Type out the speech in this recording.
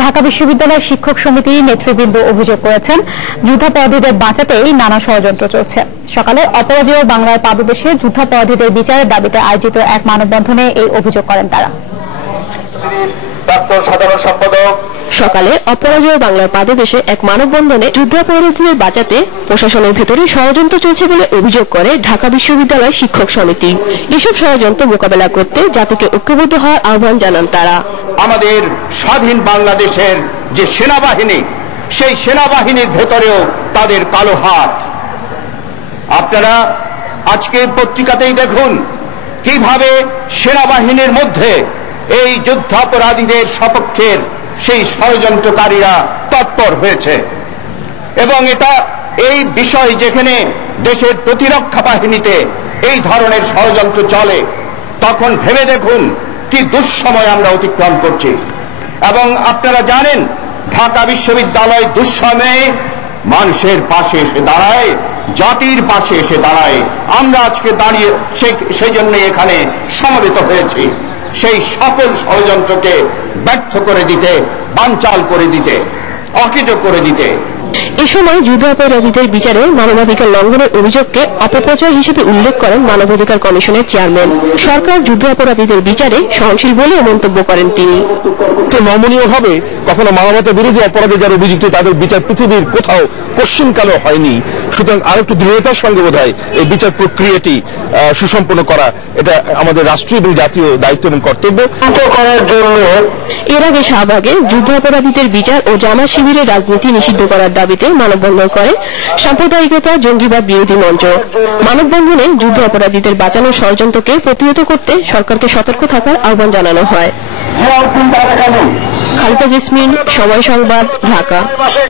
ঢাকা বিশ্ববিদ্যালয়ের শিক্ষক সমিতির নেতৃবৃন্দ অভিযোগ করেছেন, যুদ্ধাপরাধীদের বাঁচাতেই নানা ষড়যন্ত্র চলছে। সকালে অপরাজেয় বাংলার পাদদেশে যুদ্ধাপরাধীদের বিচারের দাবিতে আয়োজিত এক মানববন্ধনে এই অভিযোগ করেন তারা। সকালে অপরাজেয় বাংলার পাদদেশে এক মানববন্ধনে যুদ্ধাপরাধীদের বাঁচাতে প্রশাসনের ভেতরে ষড়যন্ত্র চলছে বলে অভিযোগ করে ঢাকা বিশ্ববিদ্যালয় শিক্ষক সমিতি। এসব ষড়যন্ত্র মোকাবেলা করতে জাতিকে ঐক্যবদ্ধ হওয়ার আহ্বান জানান তারা। আমাদের স্বাধীন বাংলাদেশের যে সেনাবাহিনী, সেই সেনাবাহিনীর ভেতরেও তাদের কালো হাত। আপনারা আজকে পত্রিকাতেই দেখুন কিভাবে সেনাবাহিনীর মধ্যে এই যুদ্ধাপরাধীদের সপক্ষের সেই ষড়যন্ত্রকারীরা তৎপর হয়েছে। এবং এটা এই বিষয় যেখানে দেশের প্রতিরক্ষা বাহিনীতে এই ধরনের ষড়যন্ত্র চলে, তখন ভেবে দেখুন কি দুঃসময় আমরা অতিক্রম করছি। এবং আপনারা জানেন ঢাকা বিশ্ববিদ্যালয় দুঃসময়ে মানুষের পাশে এসে দাঁড়ায়, জাতির পাশে এসে দাঁড়ায়। আমরা আজকে দাঁড়িয়ে সেই জন্য এখানে সমবেত হয়েছি, সেই সকল ষড়যন্ত্রকে ব্যর্থ করে দিতে, বানচাল করে দিতে, অকেজ করে দিতে। এ সময় যুদ্ধাপরাধীদের বিচারে মানবাধিকার লঙ্ঘনের অভিযোগকে অপপ্রচার হিসেবে উল্লেখ করেন মানবাধিকার কমিশনের চেয়ারম্যান। সরকার যুদ্ধাপরাধীদের বিচারে সহনশীল বলে মন্তব্য করেন তিনি। নমনীয়ভাবে কখনো মানবতার বিরোধী অপরাধে যারা অভিযুক্ত তাদের বিচার পৃথিবীর কোথাও কোশ্চিনকালও হয়নি। সুতরাং আর একটু দৃঢ়তার সঙ্গে বোধহয় এই বিচার প্রক্রিয়াটি সুসম্পন্ন করা, এটা আমাদের রাষ্ট্রীয় এবং জাতীয় দায়িত্ব এবং কর্তব্য করার জন্য। এর আগে শাহবাগে যুদ্ধাপরাধীদের বিচার ও জামা শিবিরের রাজনীতি নিষিদ্ধ করার দাবিতে মানববন্ধন করে সাম্প্রদায়িকতা জঙ্গিবাদ বিরোধী মঞ্চ। মানববন্ধনে যুদ্ধ অপরাধীদের বাঁচানোর ষড়যন্ত্রকে প্রতিহত করতে সরকারকে সতর্ক থাকার আহ্বান জানানো হয়। খালিদা জেসমিন, সময় সংবাদ, ঢাকা।